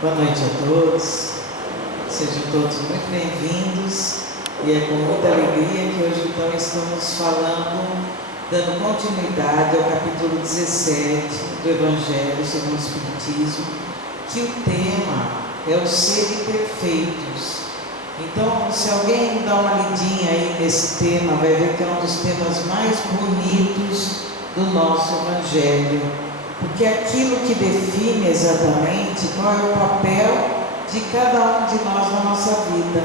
Boa noite a todos, sejam todos muito bem-vindos e é com muita alegria que hoje então estamos falando, dando continuidade ao capítulo 17 do Evangelho segundo o Espiritismo, que o tema é o serem perfeitos. Então, se alguém dá uma lidinha aí nesse tema, vai ver que é um dos temas mais bonitos do nosso Evangelho. Porque é aquilo que define exatamente qual é o papel de cada um de nós na nossa vida.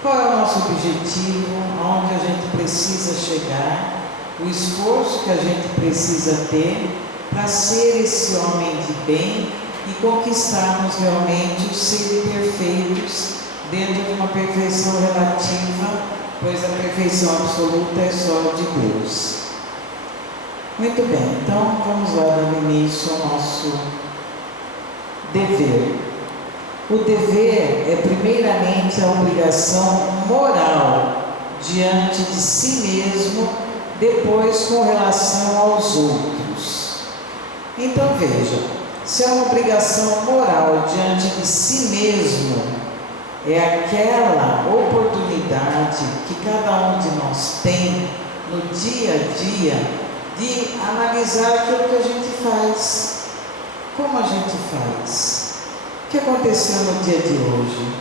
Qual é o nosso objetivo, aonde a gente precisa chegar, o esforço que a gente precisa ter para ser esse homem de bem e conquistarmos realmente os seres perfeitos dentro de uma perfeição relativa, pois a perfeição absoluta é só de Deus. Muito bem, então vamos lá dando início ao nosso dever. O dever é primeiramente a obrigação moral diante de si mesmo, depois com relação aos outros. Então veja, se é uma obrigação moral diante de si mesmo, é aquela oportunidade que cada um de nós tem no dia a dia de analisar aquilo que a gente faz. Como a gente faz? O que aconteceu no dia de hoje?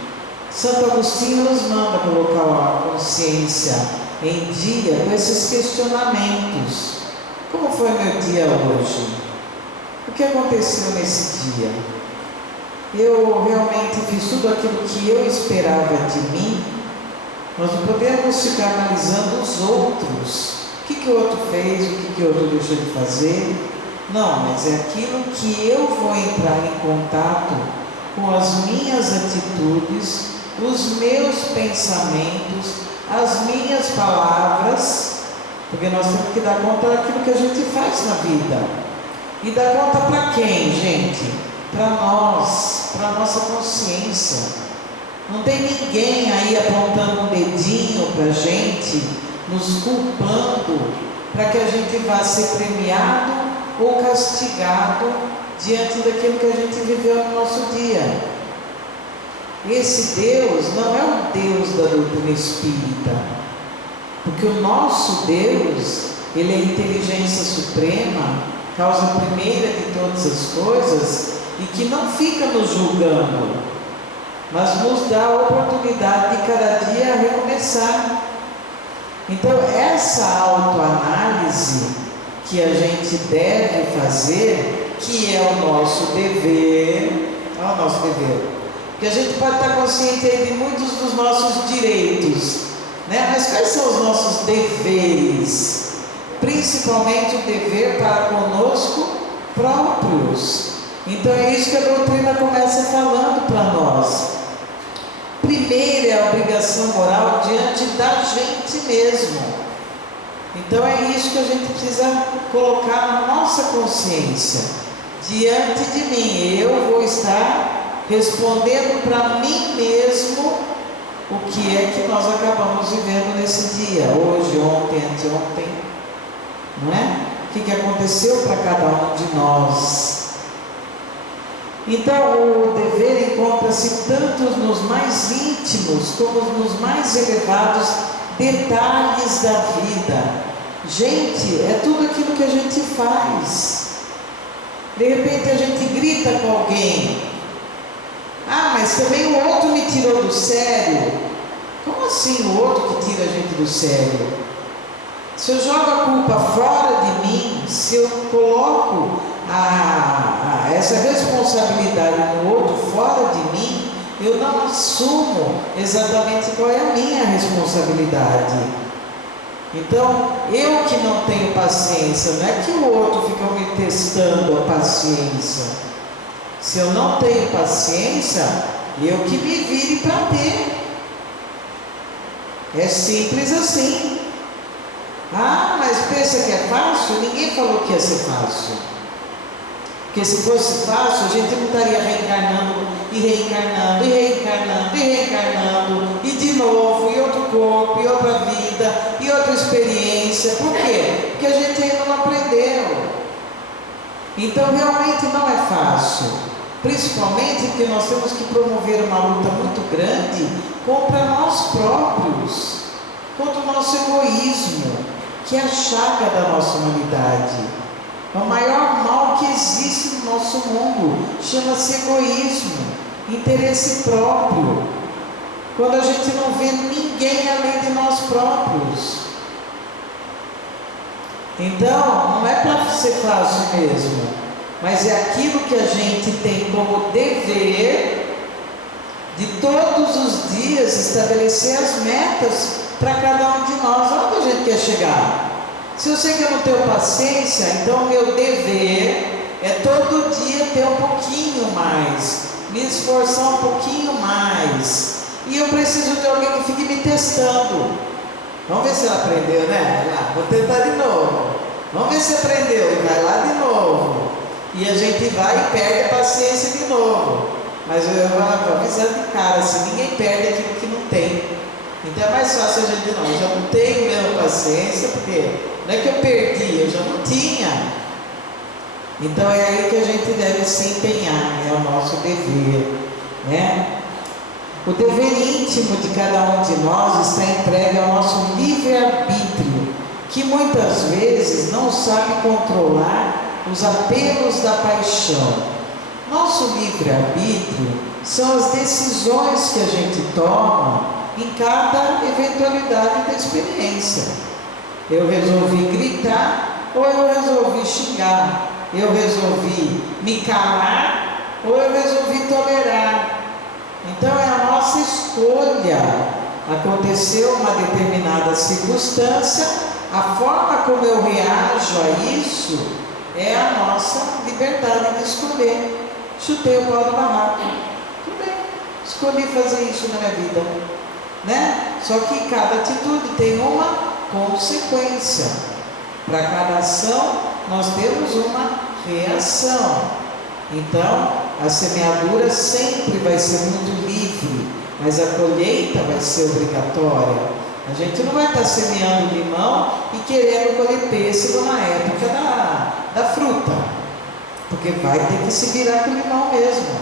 Santo Agostinho nos manda colocar a consciência em dia com esses questionamentos. Como foi meu dia hoje? O que aconteceu nesse dia? Eu realmente fiz tudo aquilo que eu esperava de mim? Nós não podemos ficar analisando os outros. O que o outro fez, o que o outro deixou de fazer? Não, mas é aquilo que eu vou entrar em contato com as minhas atitudes, os meus pensamentos, as minhas palavras, porque nós temos que dar conta daquilo que a gente faz na vida. E dar conta para quem, gente? Para nós, para a nossa consciência. Não tem ninguém aí apontando um dedinho para a gente, nos culpando para que a gente vá ser premiado ou castigado diante daquilo que a gente viveu no nosso dia. Esse Deus não é o Deus da doutrina espírita, porque o nosso Deus, ele é a inteligência suprema, causa primeira de todas as coisas e que não fica nos julgando, mas nos dá a oportunidade de cada dia recomeçar. Então, essa autoanálise que a gente deve fazer, que é o nosso dever, porque a gente pode estar consciente aí de muitos dos nossos direitos, né? Mas quais são os nossos deveres? Principalmente o dever para conosco próprios. Então, é isso que a doutrina começa falando para nós. Primeiro é a obrigação moral diante da gente mesmo. Então é isso que a gente precisa colocar na nossa consciência. Diante de mim, eu vou estar respondendo para mim mesmo o que é que nós acabamos vivendo nesse dia, hoje, ontem, anteontem, não é? O que aconteceu para cada um de nós. Então, o dever encontra-se tanto nos mais íntimos como nos mais elevados detalhes da vida. Gente, é tudo aquilo que a gente faz. De repente a gente grita com alguém. Ah, mas também o outro me tirou do sério. Como assim o outro que tira a gente do sério? Se eu jogo a culpa fora de mim, se eu coloco essa responsabilidade no outro fora de mim, eu não assumo exatamente qual é a minha responsabilidade. Então, eu que não tenho paciência, não é que o outro fica me testando a paciência. Se eu não tenho paciência, eu que me vire para ter. É simples assim. Ah, mas pensa que é fácil? Ninguém falou que ia ser fácil. Porque se fosse fácil, a gente não estaria reencarnando, e reencarnando, e reencarnando, e reencarnando, e de novo, e outro corpo, e outra vida, e outra experiência. Por quê? Porque a gente ainda não aprendeu. Então realmente não é fácil. Principalmente porque nós temos que promover uma luta muito grande contra nós próprios, contra o nosso egoísmo, que é a chaga da nossa humanidade. É o maior mal que existe no nosso mundo, chama-se egoísmo, interesse próprio. Quando a gente não vê ninguém além de nós próprios. Então, não é para ser fácil mesmo, mas é aquilo que a gente tem como dever de todos os dias estabelecer as metas para cada um de nós. Onde a gente quer chegar? Se eu sei que eu não tenho paciência, então o meu dever é todo dia ter um pouquinho mais, me esforçar um pouquinho mais. E eu preciso de alguém que fique me testando. Vamos ver se ela aprendeu, né? Vai lá, vou tentar de novo. Vamos ver se aprendeu. E vai lá de novo. E a gente vai e perde a paciência de novo. Mas eu vou avisando de cara, assim, ninguém perde aquilo que não tem. Então é mais fácil a gente, não, eu já não tenho mesmo paciência, porque não é que eu perdi, eu já não tinha. Então é aí que a gente deve se empenhar, é o nosso dever, né? O dever íntimo de cada um de nós está entregue ao nosso livre-arbítrio, que muitas vezes não sabe controlar os apelos da paixão. Nosso livre-arbítrio são as decisões que a gente toma em cada eventualidade da experiência. Eu resolvi gritar ou eu resolvi xingar, eu resolvi me calar ou eu resolvi tolerar. Então é a nossa escolha. Aconteceu uma determinada circunstância, a forma como eu reajo a isso é a nossa liberdade de escolher. Chutei o pau do barraco, tudo bem, escolhi fazer isso na minha vida, né? Só que cada atitude tem uma consequência. Para cada ação nós temos uma reação. Então a semeadura sempre vai ser muito livre, mas a colheita vai ser obrigatória. A gente não vai estar semeando limão e querendo colher pêssego na época da fruta, porque vai ter que se virar com o limão mesmo.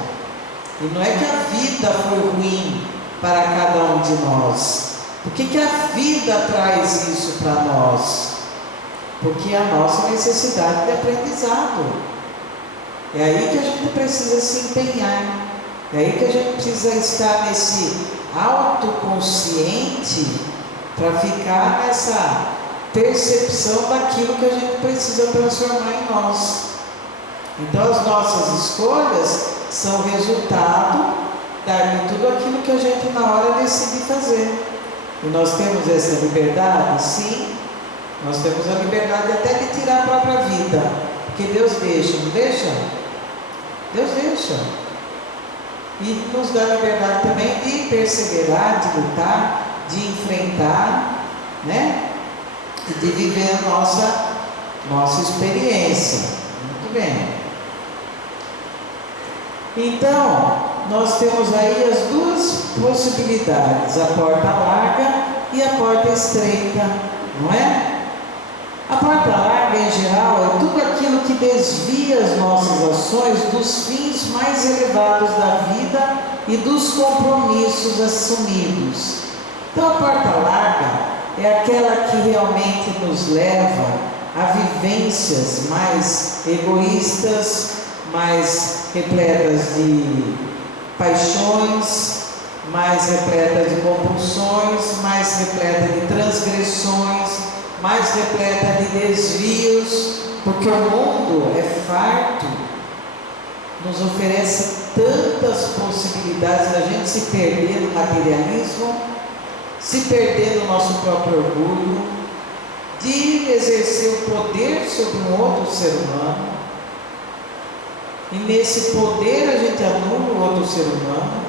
E não é que a vida foi ruim para cada um de nós. Por que a vida traz isso para nós? Porque é a nossa necessidade de aprendizado. É aí que a gente precisa se empenhar. É aí que a gente precisa estar nesse autoconsciente para ficar nessa percepção daquilo que a gente precisa transformar em nós. Então as nossas escolhas são resultado de tudo aquilo que a gente na hora decide fazer. E nós temos essa liberdade? Sim, nós temos a liberdade até de tirar a própria vida, porque Deus deixa, não deixa? Deus deixa. E nos dá a liberdade também de perseverar, de lutar, de enfrentar, né? E de viver a nossa experiência. Muito bem. Então, nós temos aí as duas possibilidades, a porta larga e a porta estreita, não é? A porta larga, em geral, é tudo aquilo que desvia as nossas ações dos fins mais elevados da vida e dos compromissos assumidos. Então, a porta larga é aquela que realmente nos leva a vivências mais egoístas, mais repletas de paixões, mais repletas de compulsões, mais repletas de transgressões, mais repleta de desvios, porque o mundo é farto, nos oferece tantas possibilidades da gente se perder no materialismo, se perder no nosso próprio orgulho, de exercer o poder sobre um outro ser humano, e nesse poder a gente anula o outro ser humano.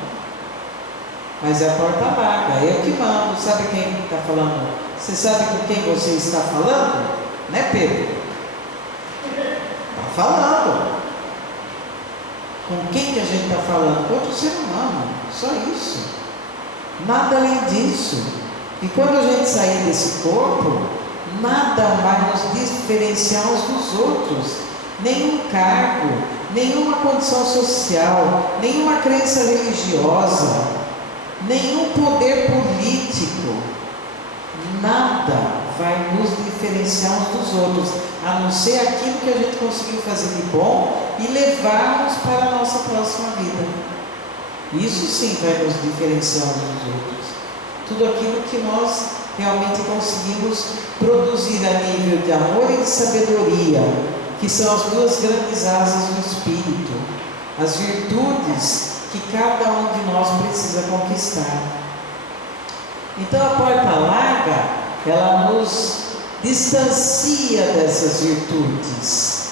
Mas é a porta larga, eu que mando. Sabe quem está falando? Você sabe com quem você está falando? Né, Pedro? Está falando. Com quem que a gente está falando? Com outro ser humano, só isso. Nada além disso. E quando a gente sair desse corpo, nada vai nos diferenciar uns dos outros. Nenhum cargo, nenhuma condição social, nenhuma crença religiosa, nenhum poder político, nada vai nos diferenciar uns dos outros, a não ser aquilo que a gente conseguiu fazer de bom e levarmos para a nossa próxima vida. Isso sim vai nos diferenciar uns dos outros. Tudo aquilo que nós realmente conseguimos produzir a nível de amor e de sabedoria, que são as duas grandes asas do Espírito, as virtudes que cada um de nós precisa conquistar. Então a porta larga, ela nos distancia dessas virtudes,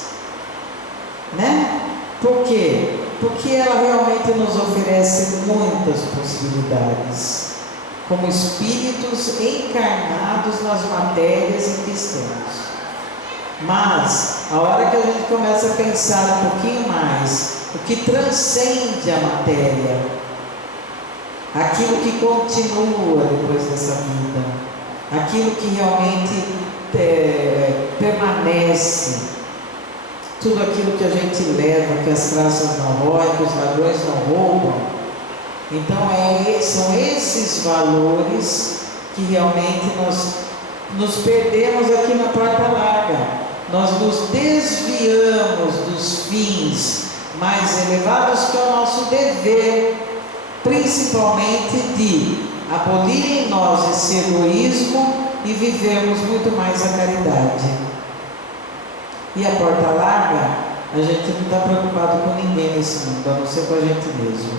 né? Por quê? Porque ela realmente nos oferece muitas possibilidades, como espíritos encarnados nas matérias em que estamos. Mas, a hora que a gente começa a pensar um pouquinho mais, o que transcende a matéria, aquilo que continua depois dessa vida, aquilo que realmente permanece, tudo aquilo que a gente leva, que as traças não roem, que os ladrões não roubam. Então são esses valores que realmente nós nos perdemos aqui na porta larga. Nós nos desviamos dos fins mais elevados, que é o nosso dever, principalmente de abolir em nós esse egoísmo e vivermos muito mais a caridade. E a porta larga, a gente não está preocupado com ninguém nesse mundo, a não ser com a gente mesmo.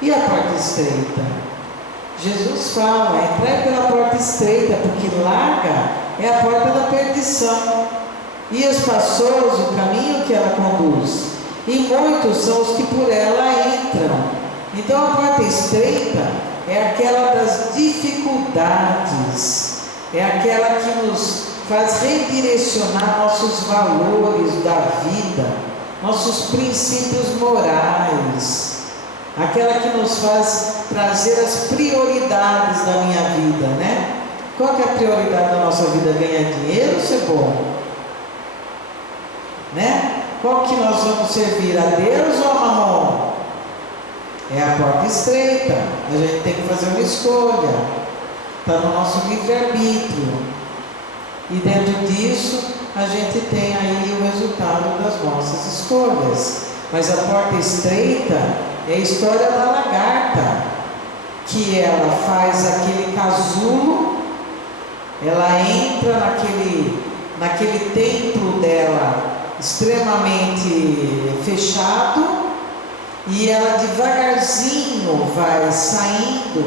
E a porta estreita? Jesus fala, entrai pela porta estreita, porque larga é a porta da perdição, e espaçoso o caminho que ela conduz, e muitos são os que por ela entram. Então a porta estreita é aquela das dificuldades, é aquela que nos faz redirecionar nossos valores da vida, nossos princípios morais, aquela que nos faz trazer as prioridades da minha vida, né? Qual que é a prioridade da nossa vida? Ganhar dinheiro ou ser bom? Né? Qual que nós vamos servir, a Deus ou a Mamon? É a porta estreita, a gente tem que fazer uma escolha, está no nosso livre-arbítrio, e dentro disso a gente tem aí o resultado das nossas escolhas. Mas a porta estreita é a história da lagarta, que ela faz aquele casulo, ela entra naquele templo dela extremamente fechado, e ela devagarzinho vai saindo,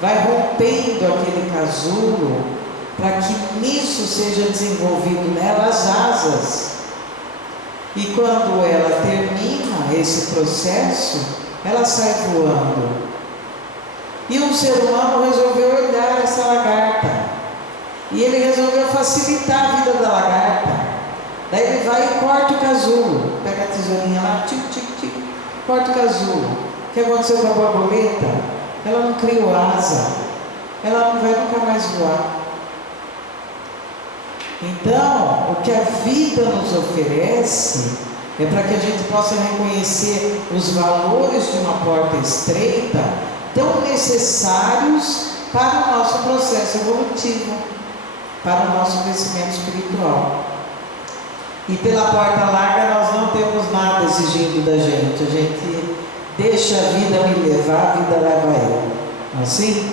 vai rompendo aquele casulo, para que nisso seja desenvolvido nela as asas. E quando ela termina esse processo, ela sai voando. E um ser humano resolveu olhar essa lagarta, e ele resolveu facilitar a vida da lagarta. Daí ele vai e corta o casulo, pega a tesourinha lá, tic, tic, tic, corta o casulo. O que aconteceu com a borboleta? Ela não criou asa, ela não vai nunca mais voar. Então, o que a vida nos oferece é para que a gente possa reconhecer os valores de uma porta estreita, tão necessários para o nosso processo evolutivo, para o nosso crescimento espiritual. E pela porta larga nós não temos nada exigindo da gente, a gente deixa a vida me levar, a vida leva eu. Não é assim?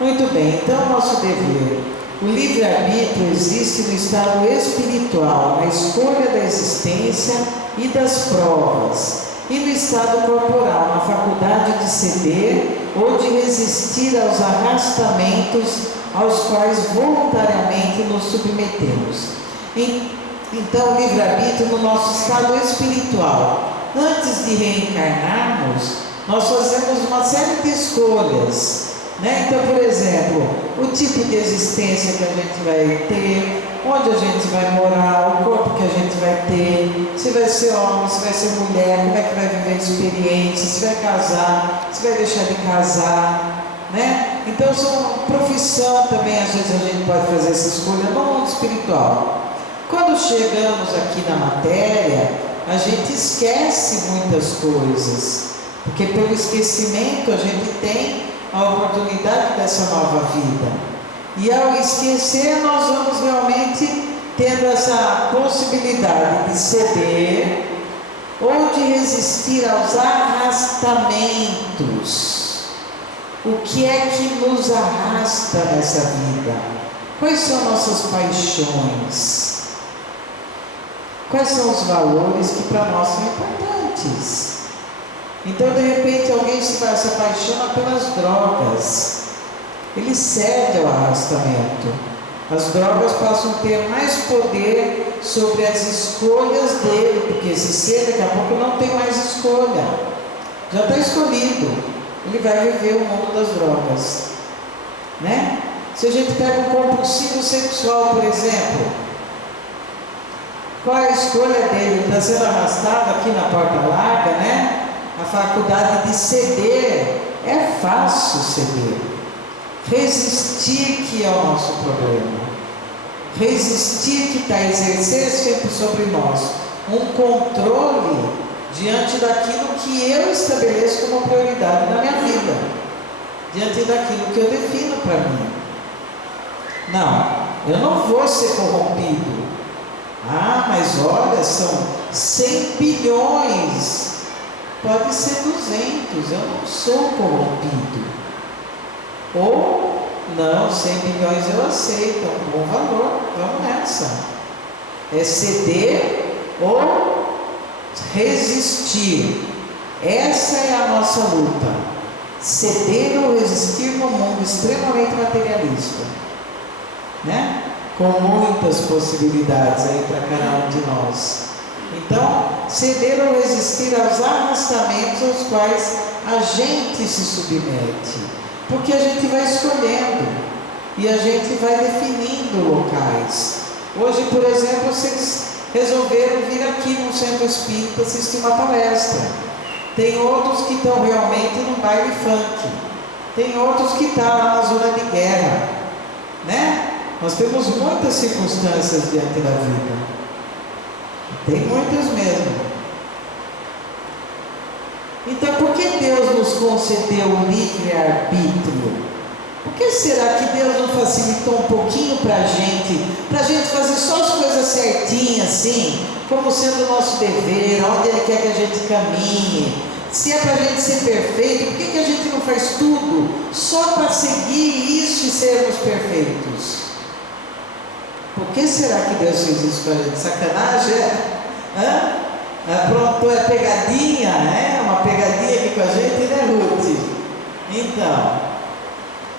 Muito bem, então nosso dever. O livre-arbítrio existe no estado espiritual, na escolha da existência e das provas, e no estado corporal, na faculdade de ceder ou de resistir aos arrastamentos aos quais voluntariamente nos submetemos. Então, o livre-arbítrio no nosso estado espiritual. Antes de reencarnarmos, nós fazemos uma série de escolhas, né? Então, por exemplo, o tipo de existência que a gente vai ter, onde a gente vai morar, o corpo que a gente vai ter, se vai ser homem, se vai ser mulher, como é que vai viver a experiência, se vai casar, se vai deixar de casar, né? Então, profissão também, às vezes a gente pode fazer essa escolha no mundo espiritual. Quando chegamos aqui na matéria, a gente esquece muitas coisas, porque pelo esquecimento a gente tem a oportunidade dessa nova vida. E ao esquecer, nós vamos realmente tendo essa possibilidade de ceder ou de resistir aos arrastamentos. O que é que nos arrasta nessa vida? Quais são nossas paixões? Quais são os valores que para nós são importantes? Então, de repente, alguém se apaixona pelas drogas. Ele cede ao arrastamento. As drogas passam a ter mais poder sobre as escolhas dele, porque se cede, daqui a pouco não tem mais escolha. Já está escolhido. Ele vai viver o mundo das drogas. Né? Se a gente pega um compulsivo sexual, por exemplo, qual é a escolha dele? Ele está sendo arrastado aqui na porta larga, né? A faculdade de ceder, é fácil ceder. Resistir que é o nosso problema. Resistir que está a exercer sempre sobre nós um controle diante daquilo que eu estabeleço como prioridade na minha vida, diante daquilo que eu defino para mim. Não, eu não vou ser corrompido. Ah, mas olha, são 100 bilhões. Pode ser 200, eu não sou corrompido. Ou, não, 100 bilhões eu aceito, é um bom valor, vamos nessa. É ceder ou resistir. Essa é a nossa luta. Ceder ou resistir no mundo extremamente materialista. Né? Com muitas possibilidades aí para cada um de nós. Então, ceder ou resistir aos arrastamentos aos quais a gente se submete, porque a gente vai escolhendo e a gente vai definindo locais. Hoje, por exemplo, vocês resolveram vir aqui no Centro Espírita assistir uma palestra. Tem outros que estão realmente no baile funk, tem outros que estão lá na zona de guerra, né? Nós temos muitas circunstâncias diante da vida. Tem muitas mesmo. Então, por que Deus nos concedeu o livre-arbítrio? Por que será que Deus não facilitou um pouquinho para a gente fazer só as coisas certinhas, assim, como sendo o nosso dever, onde Ele quer que a gente caminhe? Se é para a gente ser perfeito, por que a gente não faz tudo só para seguir isso e sermos perfeitos? Por que será que Deus fez isso com a gente? Sacanagem? Pronto, é pegadinha, né? Uma pegadinha aqui com a gente, né, Ruth?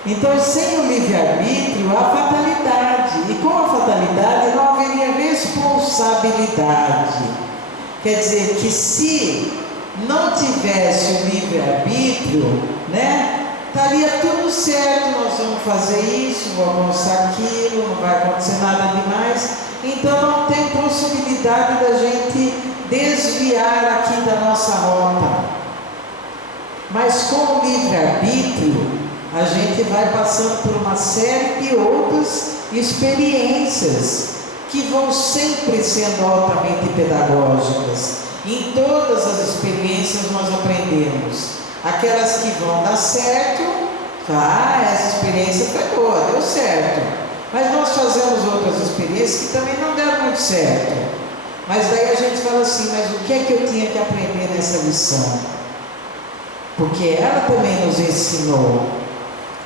Então, sem o livre-arbítrio, há fatalidade. E com a fatalidade não haveria responsabilidade. Quer dizer que se não tivesse o livre-arbítrio, né? Estaria tudo certo, nós vamos fazer isso, vamos almoçar aquilo, não vai acontecer nada demais. Então não tem possibilidade da gente desviar aqui da nossa rota. Mas com o livre-arbítrio, a gente vai passando por uma série de outras experiências que vão sempre sendo altamente pedagógicas. Em todas as experiências nós aprendemos. Aquelas que vão dar certo, essa experiência foi boa, deu certo. Mas nós fazemos outras experiências que também não deram muito certo. Mas daí a gente fala assim, mas o que é que eu tinha que aprender nessa lição? Porque ela também nos ensinou.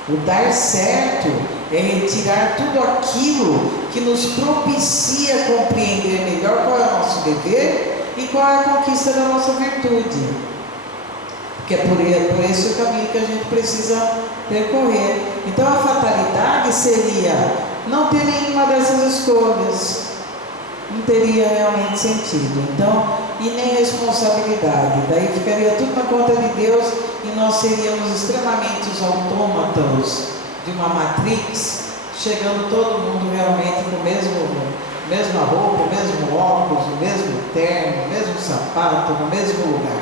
O dar certo é retirar tudo aquilo que nos propicia compreender melhor qual é o nosso dever e qual é a conquista da nossa virtude. Que é por esse o caminho que a gente precisa percorrer. Então a fatalidade seria não ter nenhuma dessas escolhas, não teria realmente sentido. Então, e nem responsabilidade, daí ficaria tudo na conta de Deus e nós seríamos extremamente os autômatos de uma matrix, chegando todo mundo realmente com a mesma roupa, o mesmo óculos, o mesmo terno, o mesmo sapato, no mesmo lugar,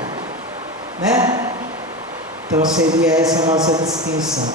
né? Então seria essa a nossa distinção.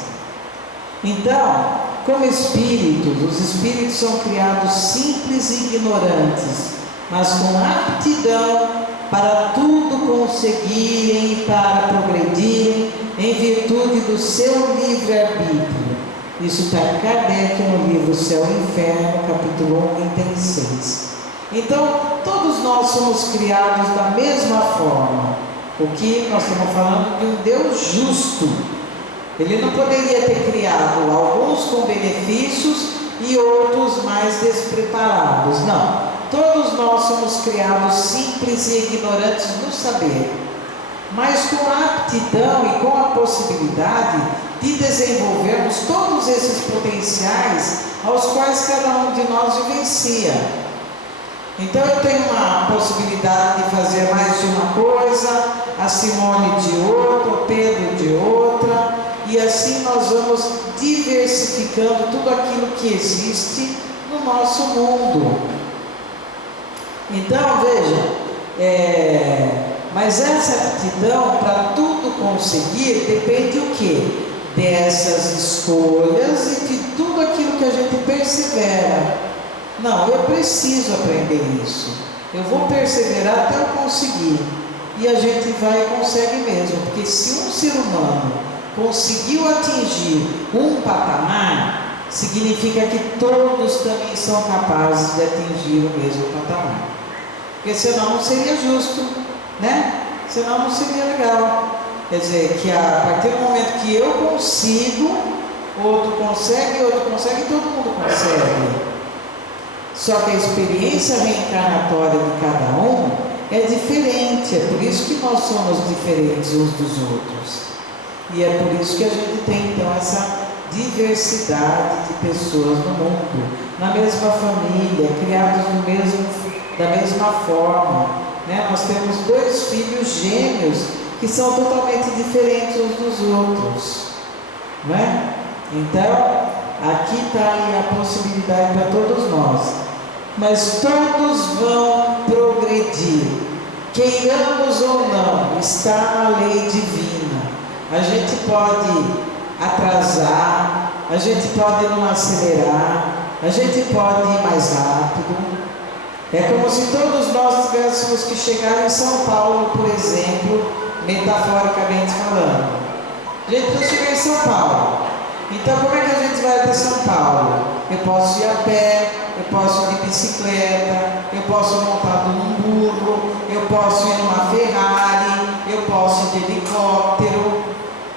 Então, como espíritos, os espíritos são criados simples e ignorantes, mas com aptidão para tudo conseguirem e para progredirem em virtude do seu livre-arbítrio. Isso está em Kardec no livro Céu e Inferno, capítulo 1, item 6. Então, todos nós somos criados da mesma forma. O que nós estamos falando de um Deus justo. Ele não poderia ter criado alguns com benefícios e outros mais despreparados. Não. Todos nós somos criados simples e ignorantes no saber, mas com a aptidão e com a possibilidade de desenvolvermos todos esses potenciais aos quais cada um de nós vivencia. Então eu tenho uma possibilidade de fazer mais de uma coisa, a Simone de outra, o Pedro de outra, e assim nós vamos diversificando tudo aquilo que existe no nosso mundo. Então veja, mas essa aptidão para tudo conseguir depende o quê? Dessas escolhas e de tudo aquilo que a gente persevera. Não, eu preciso aprender isso. Eu vou perseverar até eu conseguir. E a gente vai e consegue mesmo. Porque se um ser humano conseguiu atingir um patamar, significa que todos também são capazes de atingir o mesmo patamar. Porque senão não seria justo, né? Senão não seria legal. Quer dizer, que a partir do momento que eu consigo, outro consegue, todo mundo consegue. Só que a experiência reencarnatória de cada um é diferente. É por isso que nós somos diferentes uns dos outros. E é por isso que a gente tem então essa diversidade de pessoas no mundo, na mesma família, criados da mesma forma, né? Nós temos 2 filhos gêmeos que são totalmente diferentes uns dos outros, né? Então, aqui está aí a possibilidade para todos nós, mas todos vão progredir, queiramos ou não, está na lei divina. A gente pode atrasar, a gente pode não acelerar, a gente pode ir mais rápido. É como se todos nós tivéssemos que chegar em São Paulo, por exemplo, metaforicamente falando. A gente precisa chegar em São Paulo. Então, como é que a gente vai até São Paulo? Eu posso ir a pé, eu posso ir de bicicleta, eu posso ir montado num burro, eu posso ir numa Ferrari, eu posso ir de helicóptero.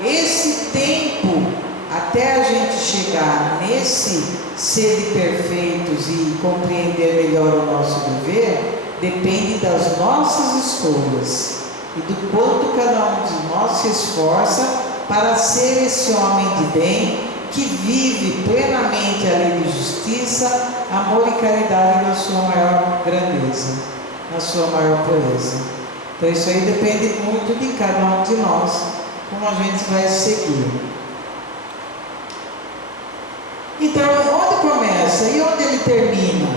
Esse tempo, até a gente chegar nesse ser de perfeitos e compreender melhor o nosso dever, depende das nossas escolhas e do quanto cada um de nós se esforça para ser esse homem de bem que vive plenamente a lei de justiça, amor e caridade na sua maior grandeza, na sua maior pureza. Então isso aí depende muito de cada um de nós, como a gente vai seguir. Então, onde começa e onde ele termina?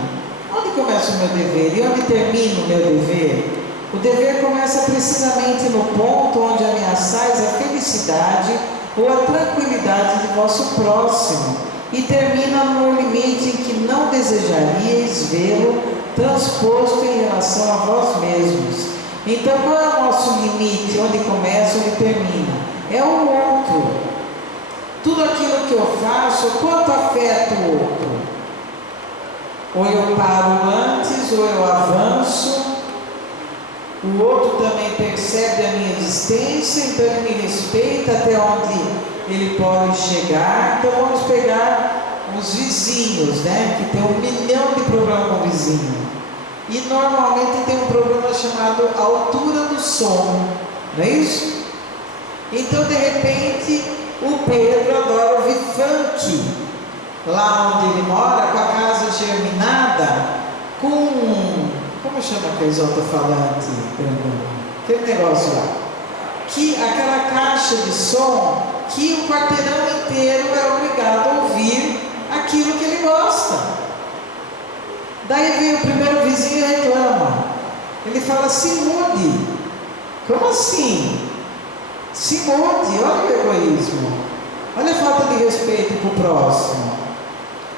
Onde começa o meu dever e onde termina o meu dever? O dever começa precisamente no ponto onde ameaçais a felicidade ou a tranquilidade de vosso próximo e termina no limite em que não desejaríeis vê-lo transposto em relação a vós mesmos. Então, qual é o nosso limite? Onde começa, onde termina? É o outro. Tudo aquilo que eu faço, quanto afeta o outro? Ou eu paro antes, ou eu avanço. O outro também percebe a minha existência, então ele me respeita até onde ele pode chegar. Então vamos pegar os vizinhos, né? Que tem 1 milhão de problemas com o vizinho. E normalmente tem um problema chamado altura do som, não é isso? Então de repente o Pedro adora ouvir funk, lá onde ele mora, com a casa germinada, como chama aqueles alto-falantes, aquele negócio lá, aquela caixa de som, que o quarteirão inteiro é obrigado a ouvir aquilo que ele gosta. Daí vem o primeiro vizinho e reclama, ele fala: se mude. Como assim? Se mude, olha o egoísmo, olha a falta de respeito para o próximo.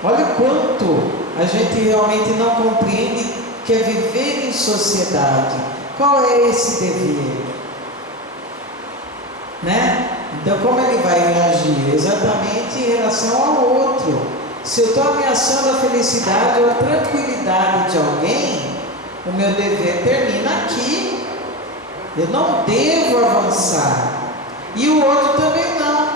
Olha o quanto a gente realmente não compreende que é viver em sociedade. Qual é esse dever? Né? Então, como ele vai reagir? Exatamente em relação ao outro. Se eu estou ameaçando a felicidade ou a tranquilidade de alguém, o meu dever termina aqui. Eu não devo avançar. E o outro também não.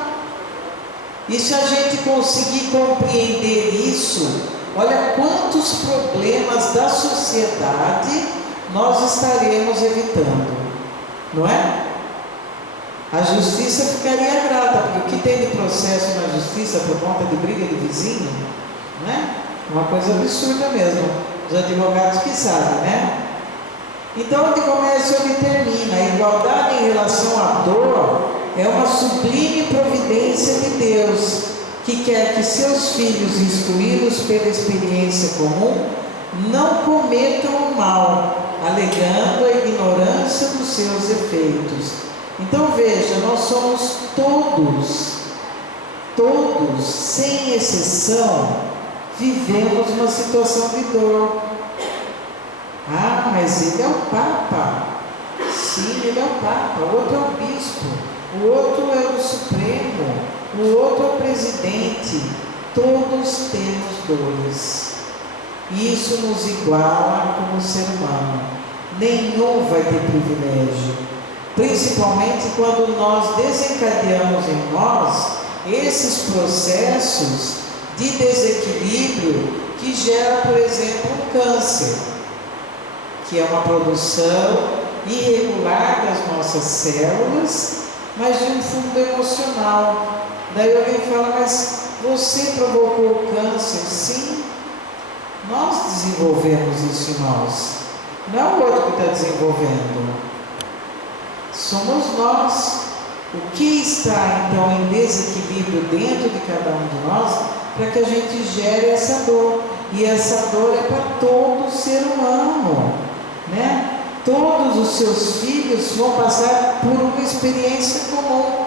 E se a gente conseguir compreender isso, olha quantos problemas da sociedade nós estaremos evitando, não é? A justiça ficaria grata, porque o que tem de processo na justiça por conta de briga de vizinho, não é? Uma coisa absurda mesmo. Os advogados que sabem, né? Então, onde começa, onde termina. A igualdade em relação à dor é uma sublime providência de Deus, que quer que seus filhos, instruídos pela experiência comum, não cometam o mal, alegando a ignorância dos seus efeitos. Então veja, nós somos todos, sem exceção, vivemos uma situação de dor. Ah, mas ele é o Papa. Sim, ele é o Papa. O outro é o Bispo. O outro é o Supremo. O outro é o Presidente. Todos temos dores. Isso nos iguala como ser humano. Nenhum vai ter privilégio. Principalmente quando nós desencadeamos em nós esses processos de desequilíbrio que gera, por exemplo, um câncer, que é uma produção irregular das nossas células, mas de um fundo emocional. Daí alguém fala, mas você provocou o câncer? Sim, nós desenvolvemos isso em nós, não é o outro que está desenvolvendo. Somos nós. O que está então em desequilíbrio dentro de cada um de nós para que a gente gere essa dor? E essa dor é para todo ser humano, né? Todos os seus filhos vão passar por uma experiência comum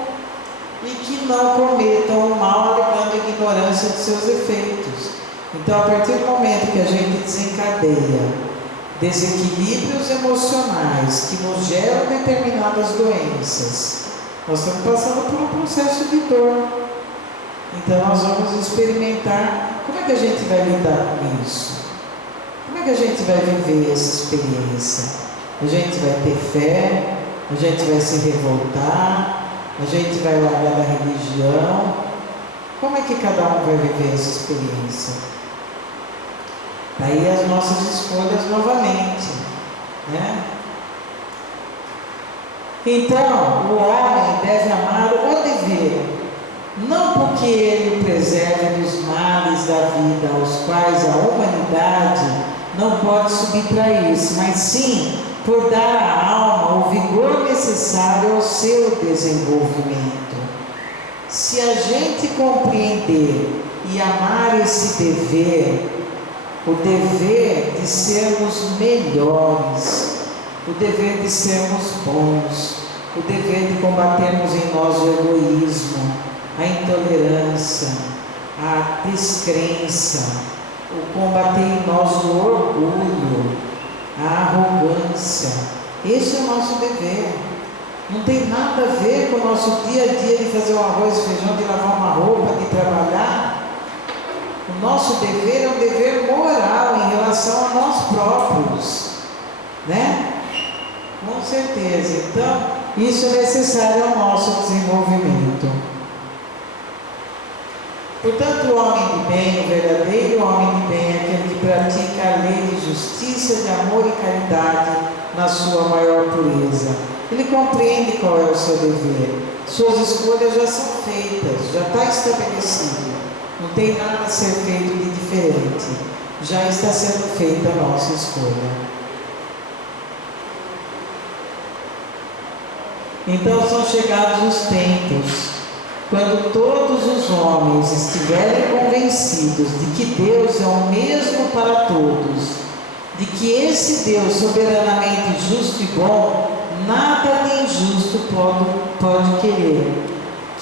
e que não cometam o mal alegando a ignorância de seus efeitos. Então, a partir do momento que a gente desencadeia desequilíbrios emocionais que nos geram determinadas doenças, nós estamos passando por um processo de dor. Então nós vamos experimentar. Como é que a gente vai lidar com isso? Como é que a gente vai viver essa experiência? A gente vai ter fé, a gente vai se revoltar, a gente vai largar da religião. Como é que cada um vai viver essa experiência? Daí as nossas escolhas novamente, né? Então, o homem deve amar o dever, não porque ele o preserve dos males da vida, aos quais a humanidade não pode subtrair-se, mas sim por dar à alma o vigor necessário ao seu desenvolvimento. Se a gente compreender e amar esse dever, o dever de sermos melhores, o dever de sermos bons, o dever de combatermos em nós o egoísmo, a intolerância, a descrença, o combater em nós o orgulho, a arrogância. Esse é o nosso dever. Não tem nada a ver com o nosso dia a dia de fazer um arroz e feijão, de lavar uma roupa, de trabalhar. O nosso dever é um dever moral em relação a nós próprios, né? Com certeza. Então, isso é necessário ao nosso desenvolvimento. Portanto, o homem de bem, o verdadeiro homem de bem, é aquele que pratica a lei de justiça, de amor e caridade na sua maior pureza. Ele compreende qual é o seu dever. Suas escolhas já são feitas, já está estabelecido. Não tem nada a ser feito de diferente. Já está sendo feita a nossa escolha. Então são chegados os tempos, quando todos os homens estiverem convencidos de que Deus é o mesmo para todos, de que esse Deus soberanamente justo e bom, nada de injusto pode querer,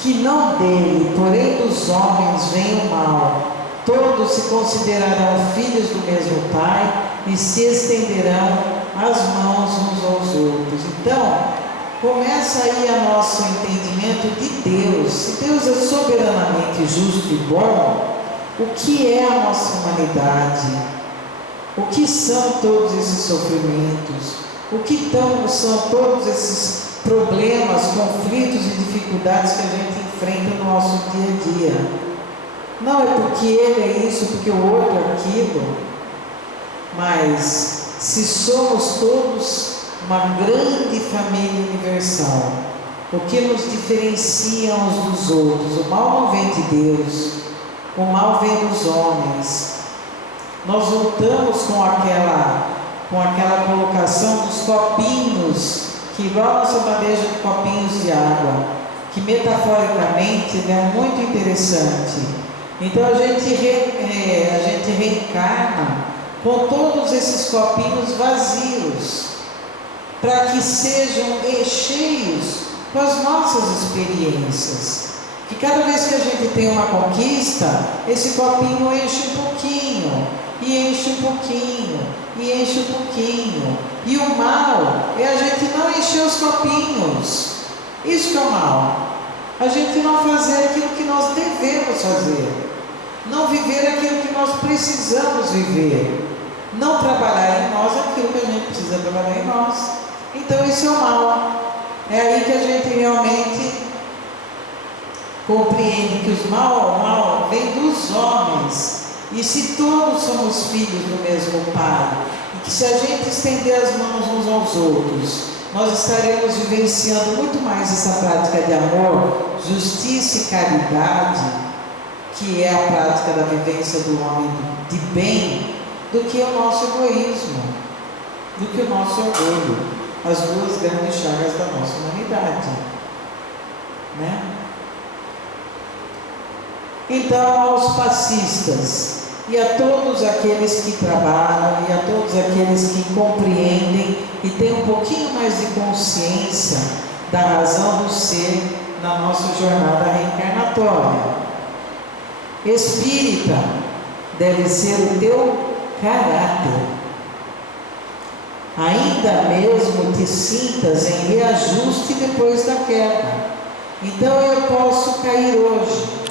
que não dele, porém dos homens, vem o mal, Todos se considerarão filhos do mesmo Pai e se estenderão as mãos uns aos outros. Então, começa aí o nosso entendimento de Deus. Se Deus é soberanamente justo e bom, o que é a nossa humanidade? O que são todos esses sofrimentos? O que são todos esses problemas, conflitos e dificuldades que a gente enfrenta no nosso dia a dia? Não é porque ele é isso, porque o outro é aquilo, mas se somos todos uma grande família universal, o que nos diferencia uns dos outros? O mal não vem de Deus, o mal vem dos homens. Nós voltamos com aquela colocação dos copinhos, que igual a nossa bandeja de copinhos de água, que metaforicamente é muito interessante. Então a gente reencarna com todos esses copinhos vazios, para que sejam cheios com as nossas experiências. Que cada vez que a gente tem uma conquista, esse copinho enche um pouquinho, e enche um pouquinho, e enche um pouquinho. E o mal é a gente não encher os copinhos. Isso que é o mal. A gente não fazer aquilo que nós devemos fazer. Não viver aquilo que nós precisamos viver. Não trabalhar em nós aquilo que a gente precisa trabalhar em nós. Então isso é o mal. É aí que a gente realmente compreende que o mal vem dos homens. E se todos somos filhos do mesmo Pai, e que se a gente estender as mãos uns aos outros, nós estaremos vivenciando muito mais essa prática de amor, justiça e caridade, que é a prática da vivência do homem de bem, do que o nosso egoísmo, do que o nosso orgulho, as duas grandes chagas da nossa humanidade, né? Então, aos passistas e a todos aqueles que trabalham e a todos aqueles que compreendem e têm um pouquinho mais de consciência da razão do ser na nossa jornada reencarnatória. Espírita deve ser o teu caráter. Ainda mesmo te sintas em reajuste depois da queda. Então eu posso cair hoje,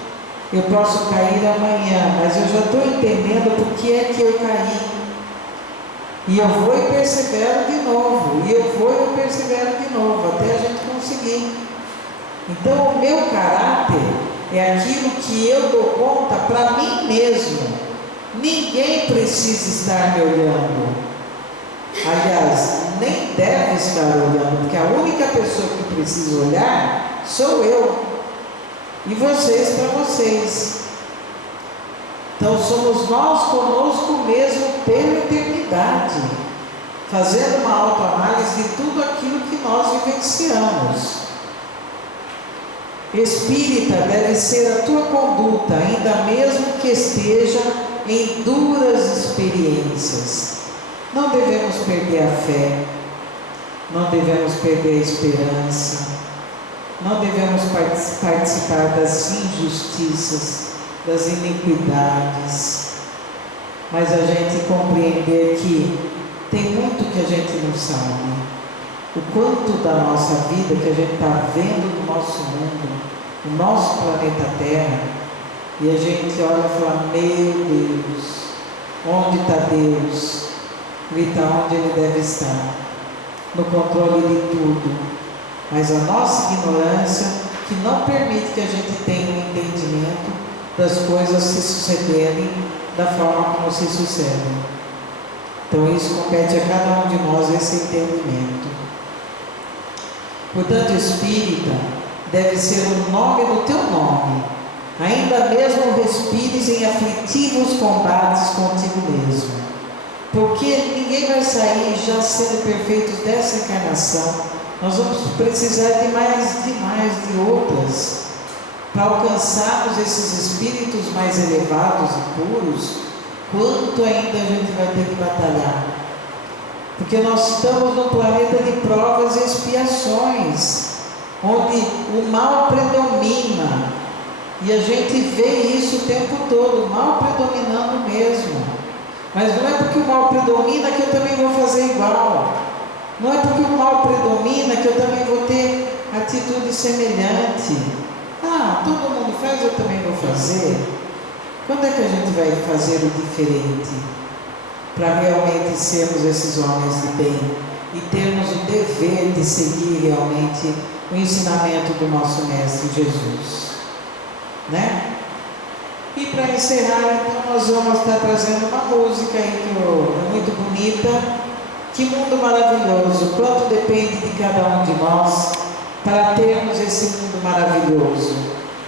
eu posso cair amanhã, mas eu já estou entendendo por que é que eu caí. E eu vou e persevero de novo, e eu vou e persevero de novo, até a gente conseguir. Então o meu caráter é aquilo que eu dou conta para mim mesmo. Ninguém precisa estar me olhando. Aliás, nem deve estar olhando, porque a única pessoa que precisa olhar sou eu. E vocês para vocês. Então somos nós conosco mesmo pela eternidade, fazendo uma autoanálise de tudo aquilo que nós vivenciamos. Espírita deve ser a tua conduta, ainda mesmo que esteja em duras experiências. Não devemos perder a fé, não devemos perder a esperança, não devemos participar das injustiças, das iniquidades, mas a gente compreender que tem muito que a gente não sabe. O quanto da nossa vida que a gente está vendo no nosso mundo, no nosso planeta Terra, e a gente olha e fala: meu Deus, onde está Deus? Ele está onde Ele deve estar, no controle de tudo. Mas a nossa ignorância que não permite que a gente tenha um entendimento das coisas se sucederem da forma como se sucedem. Então isso compete a cada um de nós, esse entendimento. Portanto, espírita deve ser o nome do teu nome, ainda mesmo respires em aflitivos combates contigo mesmo, porque ninguém vai sair já sendo perfeitos dessa encarnação. Nós vamos precisar de mais de outras, para alcançarmos esses espíritos mais elevados e puros. Quanto ainda a gente vai ter que batalhar, porque nós estamos num planeta de provas e expiações, onde o mal predomina, E a gente vê isso o tempo todo, o mal predominando mesmo. Mas não é porque o mal predomina que eu também vou fazer igual. Não é porque o mal predomina que eu também vou ter atitude semelhante. Ah, todo mundo faz, eu também vou fazer. Quando é que a gente vai fazer o diferente? Para realmente sermos esses homens de bem e termos o dever de seguir realmente o ensinamento do nosso Mestre Jesus. Né? E para encerrar, então, nós vamos estar trazendo uma música aí que é muito bonita. Que mundo maravilhoso, quanto depende de cada um de nós para termos esse mundo maravilhoso.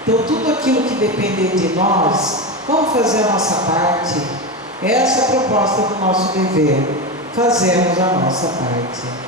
Então, tudo aquilo que depender de nós, vamos fazer a nossa parte. Essa é a proposta do nosso dever, fazermos a nossa parte.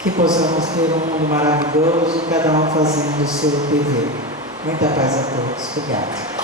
Que possamos ter um mundo maravilhoso, cada um fazendo o seu dever. Muita paz a todos. Obrigado.